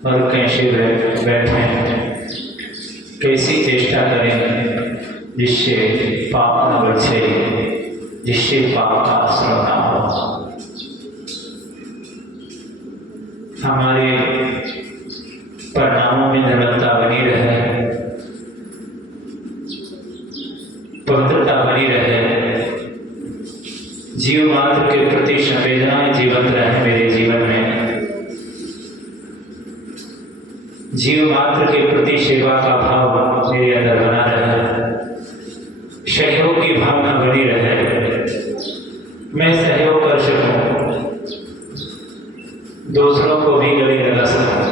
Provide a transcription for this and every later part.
और कैसे बैठे, कैसी चेष्टा करें जिससे पाप न बचे, जिससे पाप का आश्रय न हो। हमारे परिणामों में निर्मलता बनी रहे, पवित्रता बनी रहे, जीव मात्र के प्रति संवेदनाएं जीवंत रहे मेरे जीवन में, जीव मात्र के प्रति सेवा का भाव मेरे अंदर बना रहे, सहयोग की भावना बनी रहे, मैं सहयोग कर सकूं, दूसरों को भी गले लगा सकूं।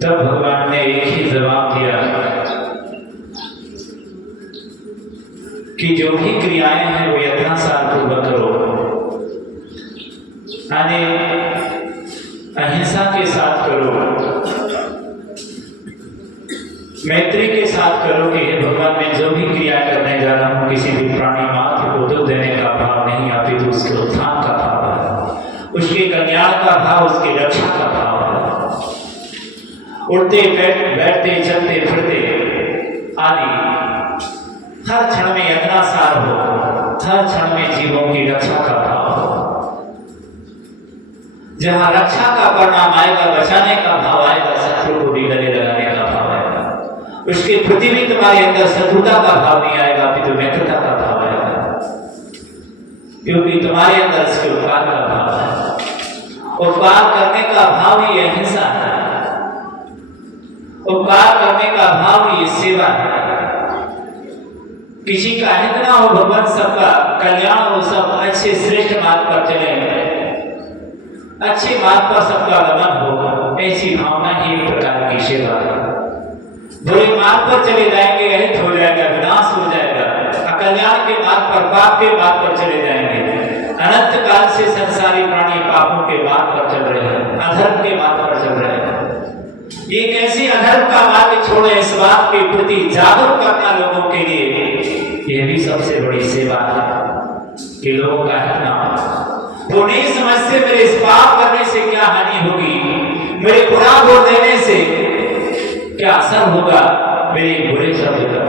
तब भगवान ने एक ही जवाब दिया कि जो भी क्रियाएं हैं वो यथासार पूर्वक करो, यानी अहिंसा के साथ करो, मैत्री के साथ करो। कि हे भगवान, मैं जो भी क्रिया करने जा रहा हूँ किसी भी प्राणी मात्र को दुख देने का भाव नहीं, अपितु उसके उत्थान का भाव है, उसके कल्याण का भाव, उसकी रक्षा का भाव है। उठते बैठते चलते फिरते आदि हर क्षण में यत्नासार हो, हर क्षण में जीवों की रक्षा का भाव हो। जहां रक्षा का परिणाम आएगा, बचाने का भाव आएगा, शत्रु को भी गले लगाने का भाव आएगा, उसके प्रति भी तुम्हारे अंदर शत्रुता का भाव नहीं आएगा, अपितु मित्रता का भाव आएगा, क्योंकि तुम्हारे अंदर उसके उपकार का भाव है। उपकार करने का भाव ही अहिंसा है, उपकार करने का भाव ही सेवा है। किसी का हित ना हो, भगवान सबका कल्याण हो, सब अच्छे श्रेष्ठ मार्ग पर चले, अच्छे मार्ग पर सबका गमन हो, ऐसी भावना ही एक प्रकार की सेवा है। बुरे मार्ग पर चले जाएंगे, अहित हो जाएगा, विनाश हो जाएगा, अकल्याण के मार्ग पर, पाप के मार्ग पर चले जाएंगे। अनंत काल से संसारी प्राणी पापों के मार्ग पर चल रहे हैं, अधर्म के मार्ग पर चल रहे हैं। ये कैसी अधर्म का मार्ग छोड़े, इस बात के प्रति जागरूक करना लोगों के लिए, यह भी सबसे बड़ी सेवा है कि लोगों का हित ना हो। वो नहीं समझते मेरे इस पाप करने से क्या हानि होगी, मेरे बुरा बोल देने से क्या असर होगा, मेरे बुरे शब्द का,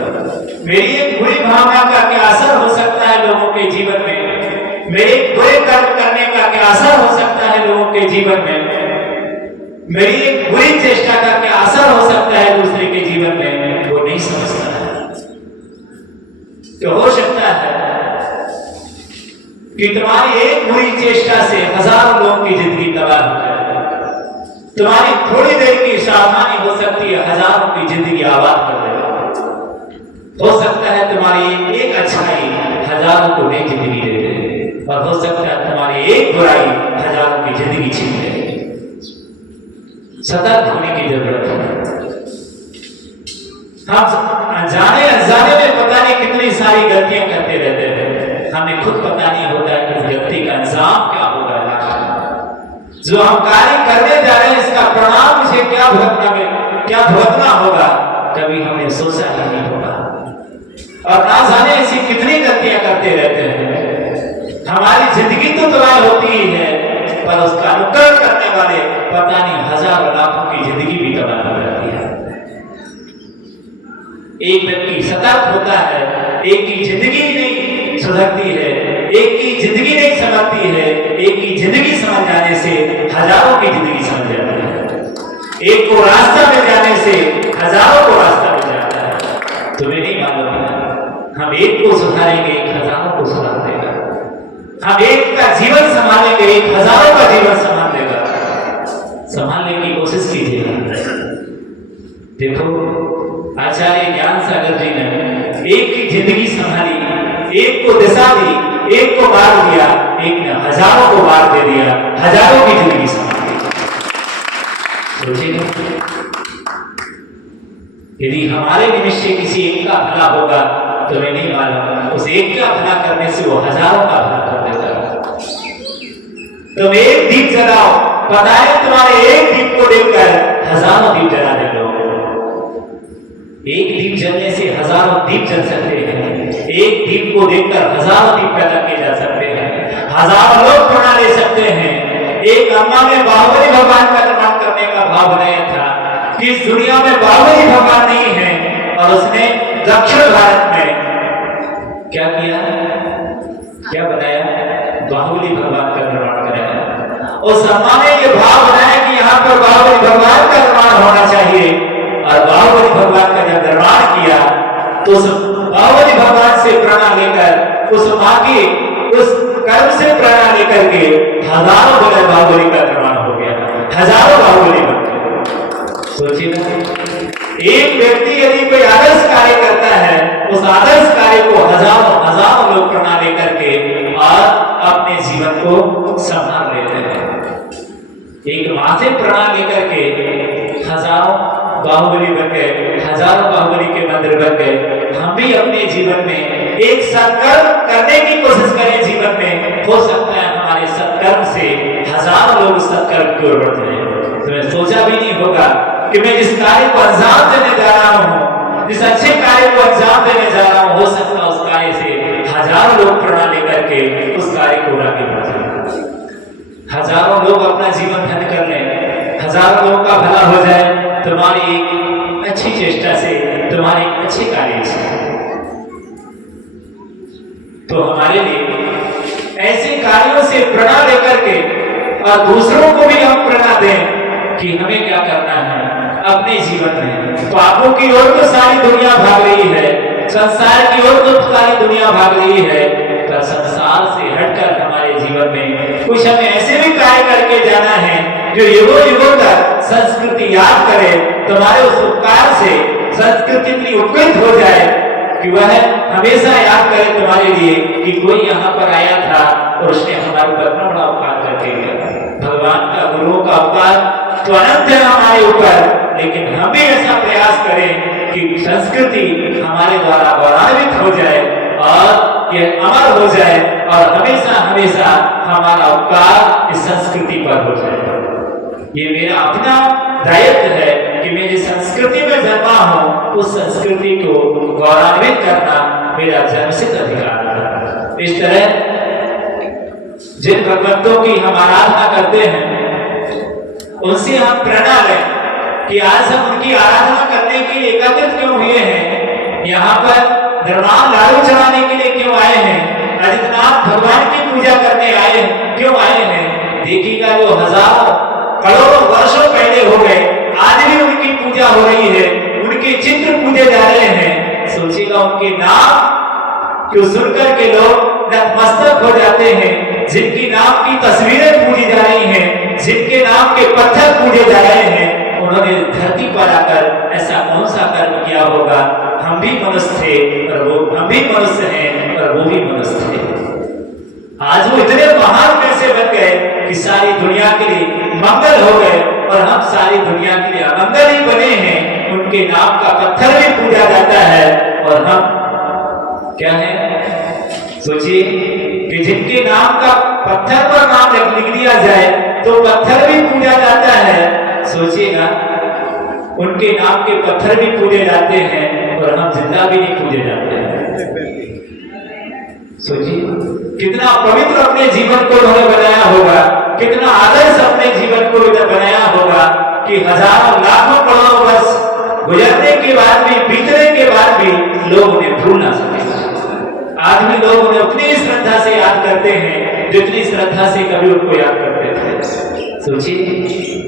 मेरी एक बुरी भावना का क्या असर हो सकता है लोगों के जीवन में, मेरे बुरे कर्म करने का क्या असर हो सकता है लोगों के जीवन में, मेरी एक बुरी चेष्टा का क्या असर हो सकता है दूसरे के जीवन में, वो नहीं समझता है। तो हो सकता है कि तुम्हारी एक बुरी चेष्टा से हजारों लोगों की जिंदगी तबाह हो जाए, तुम्हारी थोड़ी देर की सावधानी हो सकती है हजारों की जिंदगी आबाद कर देगा। हो सकता है तुम्हारी एक अच्छाई हजारों को नई जिंदगी दे दे, और हो सकता है तुम्हारी एक बुराई हजारों की जिंदगी छीन ले। सतर्क होने की जरूरत है। हम जाने अनजाने में पता नहीं कितनी सारी गलतियां करते रहते हैं, हमें खुद पता नहीं होता है कि गलती का अंजाम क्या होगा। जो हम कार्य करने जा रहे हैं इसका परिणाम इसे क्या भुगतना होगा, कभी हमने सोचा ही नहीं होगा। और ना जाने ऐसी कितनी गलतियां करते रहते हैं। हमारी जिंदगी तो तबाह होती ही है, पर उसका अनुकरण करने वाले पता नहीं हजारों लाखों की जिंदगी भी तबाह हो जाती है। एक व्यक्ति सतर्क होता है, एक की जिंदगी नहीं सुधरती है, एक की जिंदगी नहीं समझती है, एक की जिंदगी समझ जाने से हजारों की जिंदगी समझ जाती है। एक को रास्ता मिल जाने से हजारों को रास्ता मिल जाता है। तुम्हें नहीं मालूम, हम एक को सुधारेंगे, एक हजारों को सुधार देगा। हम एक का जीवन संभालेंगे, एक हजारों का जीवन संभाल देगा। संभालने की कोशिश कीजिए। देखो, आचार्य ज्ञान सागर जी ने एक की जिंदगी संभाली, एक को दिशा दी, एक को मार दिया, एक ने हजारों को मार दे दिया, हजारों की जिंदगी संभाली। सोचिए, यदि हमारे निमित्त से किसी एक का भला होगा तो मैं नहीं मालूम, उस एक का भला करने से वो हजारों का भला कर देता है। तुम एक दीप जलाओ, पता है तुम्हारे एक दीप को देखकर हजारों दीप जला दे लोग। एक दीप जलने से हजारों दीप जल सकते हैं, एक दीप को देखकर हजारों दीप पैदा किए जा सकते हैं, हजारों लोग बना ले सकते हैं। एक अम्मा में बाहुबली भगवान का निर्माण करने का भाव बनाया था कि इस दुनिया में बाहुबली भगवान नहीं है, और उसने दक्षिण भारत में क्या किया, क्या बनाया, बाहुबली भगवान का निर्माण कराया। उस अम्मा ने ये भाव बनाया कि यहाँ पर बाहुबली भगवान का निर्माण होना चाहिए, और बाहुबली भगवान का जब निर्माण किया तो उस बाहुबली भगवान से प्रेरणा लेकर, उस माँ की उस कर्म से प्रेरणा लेकर के हजारों बड़े बाहुबली का निर्माण हो गया, हजारों बाहुबली बन गए। सोचिए ना, एक व्यक्ति यदि कोई आदर्श कार्य करता है, उस आदर्श कार्य को हजारों हजारों लोग प्रेरणा लेकर के और अपने जीवन को संभाल लेते हैं। एक माँ से प्रेरणा लेकर के हजारों बाहुबली बन गए, हजारों बाहुबली के मंदिर बन गए। हम भी अपने जीवन में एक सत्कर्म करने की कोशिश करें जीवन में, हो सकता है हमारे सत्कर्म से हजारों लोग सत्कर्म की ओर बढ़ जाएं। तुम्हें सोचा भी नहीं होगा कि मैं जिस कार्य को अंजाम देने जा रहा हूँ, जिस अच्छे कार्य को अंजाम देने जा रहा हूँ, हो सकता है उस कार्य से हजारों लोग प्रेरणा लेकर के उस कार्य को आगे बढ़ जाए, हजारों लोग अपना जीवन धन्य कर लें, हजारों लोगों का भला हो जाए तुम्हारी एक अच्छी चेष्टा से, तुम्हारे एक अच्छे कार्य से। तो हमारे लिए ऐसे कार्यों से प्रेरणा लेकर के और दूसरों को भी हम प्रेरणा दें कि हमें क्या करना है अपने जीवन में। पापों की ओर तो सारी दुनिया भाग रही है, संसार की ओर तो सारी दुनिया भाग रही है, पर संसार से हटकर हमारे जीवन में कुछ हमें ऐसे भी कार्य करके जाना है जो युगों युगों तक संस्कृति याद करे। तुम्हारे उस उपकार से संस्कृति इतनी उपकृत हो जाए कि वह हमेशा याद करे तुम्हारे लिए कि कोई यहाँ पर आया था और उसने हमारे ऊपर इतना बड़ा उपकार करके गया। भगवान का, गुरुओं का उपकार तो अनंत है हमारे ऊपर, लेकिन हम भी ऐसा प्रयास करें कि संस्कृति हमारे द्वारा गौरवान्वित हो जाए और ये अमर हो जाए, और हमेशा हमेशा हमारा उपकार इस संस्कृति पर हो जाए। ये मेरा अपना दायित्व है कि मैं जिस संस्कृति में जन्मा हूं, उस संस्कृति को गौरवान्वित करना मेरा जन्मसिद्ध अधिकार है। इस तरह जिन भगवंतों की हम आराधना करते हैं, उनसे हम प्रेरणा लें कि आज हम उनकी आराधना करने के लिए एकत्रित क्यों हुए हैं, यहाँ पर निर्माण लाडू चढ़ाने के लिए क्यों आए हैं, आदित्यनाथ भगवान की पूजा करने आए हैं, क्यों आए हैं। देखिएगा जो हजारों करोड़ों वर्षों पहले हो गए, आज भी उनकी पूजा हो रही है, उनके चित्र पूजे जा रहे हैं। सोचिएगा उनके नाम क्यों सुनकर के लोग नतमस्तक हो जाते हैं, जिनकी नाम की तस्वीरें पूजी जा रही हैं, जिनके नाम के पत्थर पूजे जा रहे हैं, उन्होंने धरती पर आकर ऐसा कौन सा कर्म किया होगा। हम भी मनुष्य थे और वो, हम भी मनुष्य हैं और वो भी मनुष्य थे। आज वो इतने महान कैसे बन गए कि सारी दुनिया के लिए मंगल हो गए, और हम सारी दुनिया के लिए अमंगल ही बने हैं। उनके नाम का पत्थर भी पूजा जाता है, और हम क्या है, सोचिए कि जिनके नाम का पत्थर पर नाम लिख दिया जाए तो पत्थर भी पूजा जाता है। सोचिएगा उनके नाम के पत्थर भी पूजे जाते हैं और हम जिंदा भी नहीं पूजे जाते हैं। सोचिए कितना पवित्र अपने जीवन को उन्होंने बनाया होगा, कितना आदर्श अपने जीवन को बनाया होगा कि हजारों लाखों करोड़ों वर्ष गुजरने के बाद भी, बीतने के बाद भी लोग उन्हें भूल ना सके। आज भी लोग उन्हें उतनी श्रद्धा से याद करते हैं जितनी श्रद्धा से कभी उनको याद करते थे। सोचिए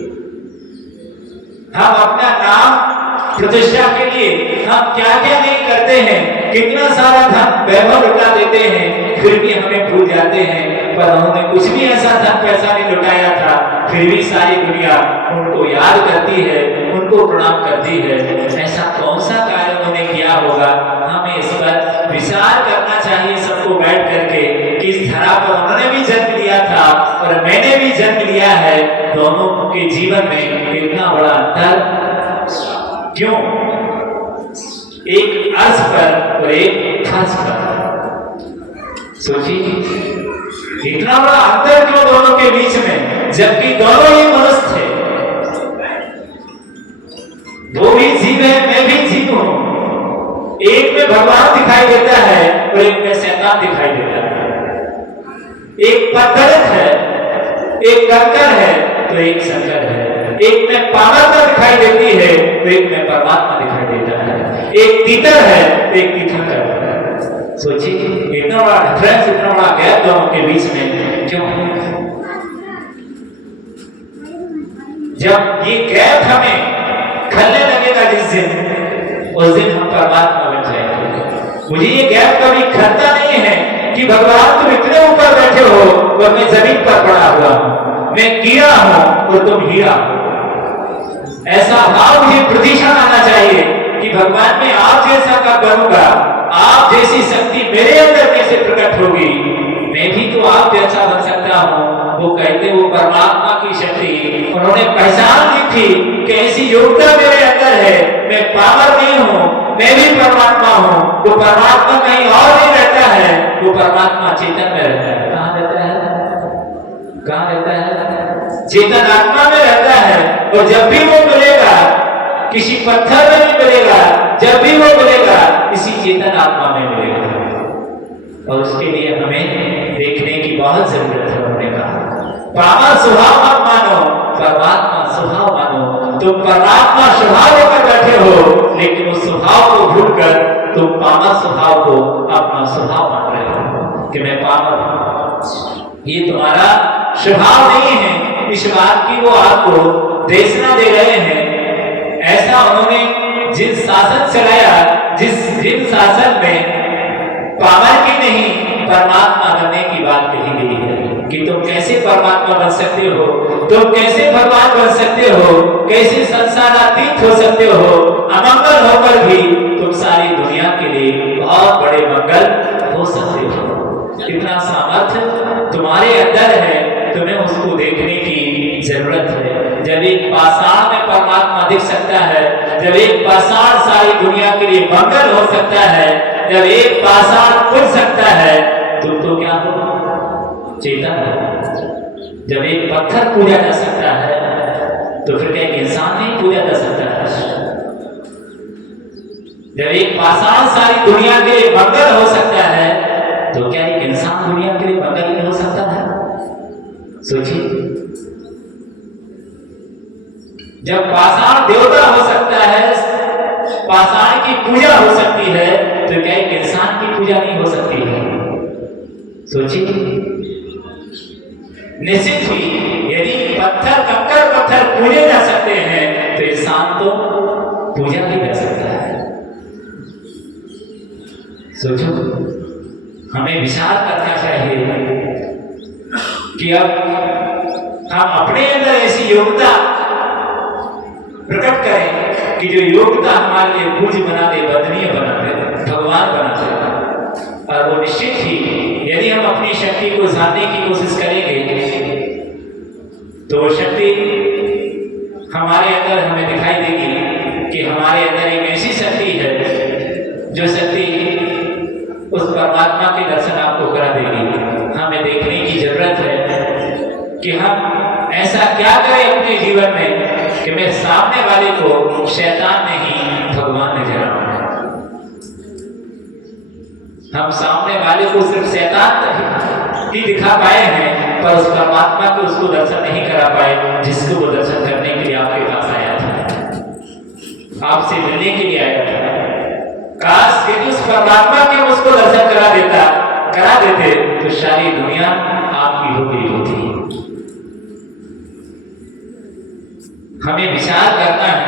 हम अपना नाम प्रतिष्ठा के लिए हम क्या क्या नहीं करते हैं, कितना सारा धन वैभव लुटा देते हैं, फिर भी हमें भूल जाते हैं। पर उन्होंने कुछ भी ऐसा धन पैसा नहीं लुटाया था, फिर भी सारी दुनिया उनको याद करती है, उनको प्रणाम करती है। ऐसा कौन सा कार्य उन्होंने किया होगा, हमें इस पर विचार करना चाहिए सबको बैठ करके कि इस धरा पर उन्होंने भी जन्म लिया था और मैंने भी जन्म लिया है, दोनों के जीवन में इतना बड़ा अंतर क्यों, एक अर्थ पर और एक फर्ज पर। सोचिए इतना बड़ा अंतर क्यों दोनों के बीच में, जबकि दोनों ही मनुष्य थे। वो भी जीव है, मैं भी जीव हूं। एक में भगवान दिखाई देता है और एक में शैतान दिखाई देता है। एक पत्थर है, एक कंकर है तो एक शंकर है, एक में पावरता दिखाई देती है तो एक में परमात्मा दिखाई देता है, एक तीतर है तो एक तीर्थंकर है। सोचिए इतना बड़ा डिफरेंस, इतना बड़ा गैप दोनों के बीच में क्यों? जब ये गैप हमें खलने लगेगा जिस दिन, उस दिन हम परमात्मा बन जाएंगे। मुझे ये गैप कभी खलता नहीं है कि भगवान तुम इतने ऊपर बैठे हो और मैं जमीन पर पड़ा हुआ हूं, मैं कीड़ा हूं और तुम हीरा हो। ऐसा भाव मुझे प्रतिशत आना चाहिए कि भगवान मैं आप जैसा का बनूंगा, आप जैसी शक्ति मेरे अंदर कैसे प्रकट होगी, मैं भी तो आप जैसा बन सकता हूं। वो कहते वो परमात्मा की शक्ति उन्होंने पहचान ली थी कि ऐसी योग्यता मेरे अंदर है, मैं पावर नहीं हूं, मैं भी परमात्मा हूं। वो परमात्मा कहीं और नहीं रहता है, वो परमात्मा चेतन में रहता है। कहां रहता है? कहां रहता है? चेतन आत्मा में रहता है। और जब भी वो मिलेगा किसी पत्थर में नहीं मिलेगा, जब भी वो मिलेगा इसी चेतन आत्मा में मिलेगा। और उसके लिए हमें देखने की बहुत जरूरत है। उन्होंने कहा पावर स्वभाव मत मानो, परमात्मा स्वभाव मानो। तुम परमात्मा स्वभाव होकर बैठे हो, लेकिन उस स्वभाव को भूलकर तुम पावर स्वभाव को अपना स्वभाव मान रहे हो कि मैं पावर हूं। ये तुम्हारा स्वभाव नहीं है। इस बात की वो आपको देशना दे रहे हैं। ऐसा उन्होंने जिन शासन चलाया, जिन शासन में पावर की नहीं परमात्मा बनने की बात कही गई है कि तुम कैसे परमात्मा बन सकते हो, तुम कैसे भगवान बन सकते हो, कैसे संसारातीत हो सकते हो, अमंगल होकर भी तुम सारी दुनिया के लिए बहुत बड़े मंगल हो सकते हो। इतना सामर्थ्य तुम्हारे अंदर है, तुम्हें उसको देखने की जरूरत है। जब एक पाषाण में परमात्मा दिख सकता है, जब एक पाषाण सारी दुनिया के लिए मंगल हो सकता है, जब एक पाषाण खुल सकता है, तुम तो क्या हो? चेतन हो। जब एक पत्थर पूजा जा सकता है तो फिर क्या एक इंसान नहीं पूजा जा सकता है? जब एक पाषाण सारी दुनिया के लिए मंगल हो सकता है तो क्या एक इंसान दुनिया के लिए मंगल नहीं हो सकता है? सोचिए, जब पाषाण देवता हो सकता है, पाषाण की पूजा हो सकती है, तो क्या एक इंसान की पूजा नहीं हो सकती है? सोचिए, निश्चित ही यदि पत्थर कंकड़ पत्थर पूजे जा सकते हैं तो इंसान तो पूजा भी कर सकता है। सोचो, हमें विचार करना चाहिए कि अब हम अपने अंदर ऐसी योग्यता प्रकट करें कि जो योग्यता हमारे लिए पूज्य बना दे, वंदनीय बना दे, भगवान बना दे। और वो निश्चित ही यदि हम अपनी शक्ति को जानने की कोशिश करेंगे तो वो शक्ति हमारे अंदर हमें दिखाई देगी कि हमारे अंदर एक ऐसी शक्ति है जो शक्ति उस परमात्मा के दर्शन आपको करा देगी। हमें देखने की जरूरत है कि हम ऐसा क्या करें अपने जीवन में कि मैं सामने वाले को शैतान नहीं भगवान नजर आऊं। हम सामने वाले को सिर्फ शैतान ही दिखा पाए हैं, पर उस परमात्मा को उसको दर्शन नहीं करा पाए जिसको वो दर्शन करने के लिए आपके पास आया था, आपसे मिलने के लिए आया था। काश यदि उस परमात्मा के उसको दर्शन करा देते तो सारी दुनिया आपकी हो गई होती। हमें विचार करना है